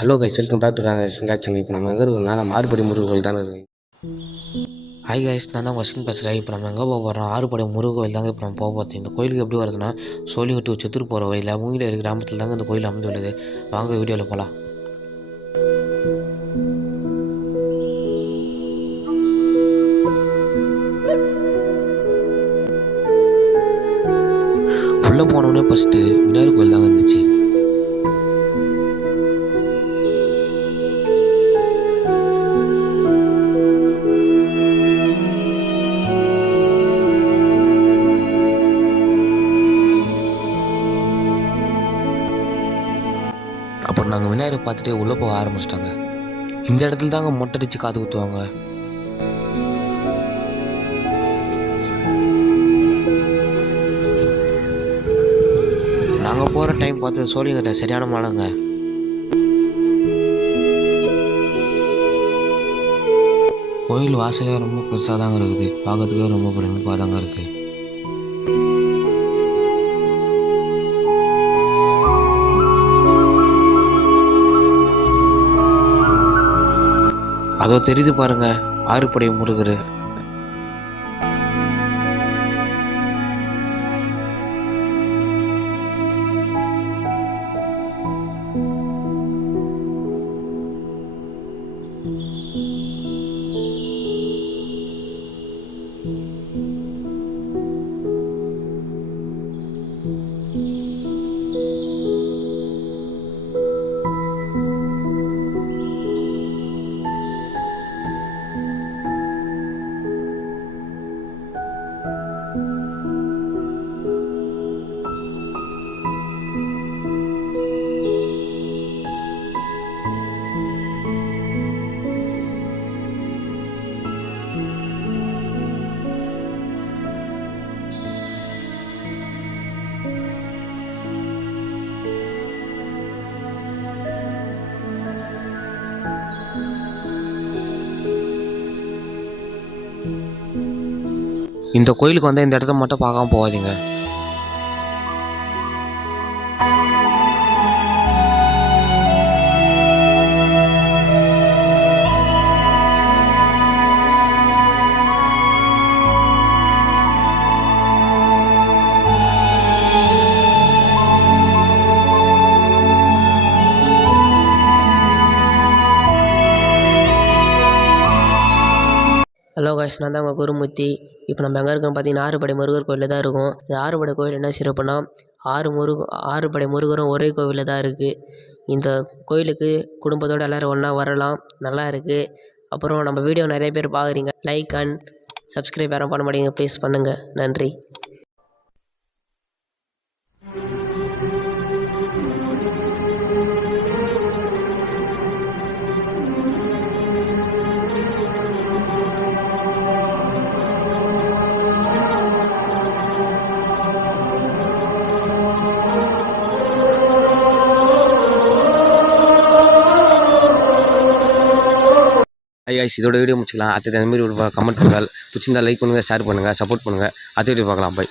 Hello guys welcome back to சிங்காச்சங்க இப்போ நம்ம எங்கே இருக்கோம்னா மாறுபடி ஆறுபடி முருகோவில் தானே இருக்கு ஹாய் கைஸ் நான் தான் வசன் பேசுகிறேன் இப்போ நம்ம எங்கே போக போகிறோம் ஆறுபடை முருகோவில் தாங்க இப்போ நம்ம போக போகிறோம் இந்த கோயிலுக்கு எப்படி வருதுன்னா சோழிவட்டு சித்தூர் போகிற வழியில் மூங்கில கிராமத்தில் தாங்க இந்த கோயில் அமைந்துள்ளது வாங்க வீடியோவில் போகலாம் உள்ளே போனோடனே ஃபஸ்ட்டு விநாயகர் கோயில் தாங்க இருந்துச்சு. அப்புறம் நாங்கள் விநாயகரை பார்த்துட்டு உள்ளே போக ஆரம்பிச்சிட்டாங்க. இந்த இடத்துல தாங்க மொட்டை அடித்து காது குத்துவாங்க. நாங்கள் போகிற டைம் பார்த்து சோழிங்கிட்ட சரியான மழைங்க. கோயில் வாசலே ரொம்ப பெருசாக தாங்க இருக்குது. பார்க்கறதுக்கே ரொம்ப பிரமிப்பாக தாங்க இருக்குது அதோ தெரியுது பாருங்க. ஆறுபடை முருகர். இந்த கோயிலுக்கு வந்தால் இந்த இடத்த மட்டும் பார்க்காம போகாதீங்க. ஹலோ காய்ஸ் நான் தான் உங்கள் குருமூர்த்தி. இப்போ நம்ம எங்கே இருக்கோம் பார்த்தீங்கன்னா ஆறுபடை முருகர் கோயிலில் தான் இருக்கும். இந்த ஆறுபடை கோயில் என்ன சிறப்புனா ஆறு முருக ஆறுபடை முருகரும் ஒரே கோவிலில் தான் இருக்குது இந்த கோயிலுக்கு குடும்பத்தோடு எல்லோரும் ஒன்றா வரலாம். நல்லா இருக்குது அப்புறம் நம்ம வீடியோ நிறைய பேர் பார்க்குறீங்க லைக் அண்ட் சப்ஸ்கிரைப் யாரும் பண்ண மாட்டீங்க. ப்ளீஸ் பண்ணுங்கள் நன்றி. கைஸ் இதோட வீடியோ முடிச்சுக்கலாம். அடுத்தது அதுமாரி மாதிரி ஒரு கமெண்ட் பண்ணுங்கள் பிடிச்சிருந்தா லைக் பண்ணுங்கள் ஷேர் பண்ணுங்கள் சப்போர்ட் பண்ணுங்கள் அடுத்த வீடியோ பார்க்கலாம். பை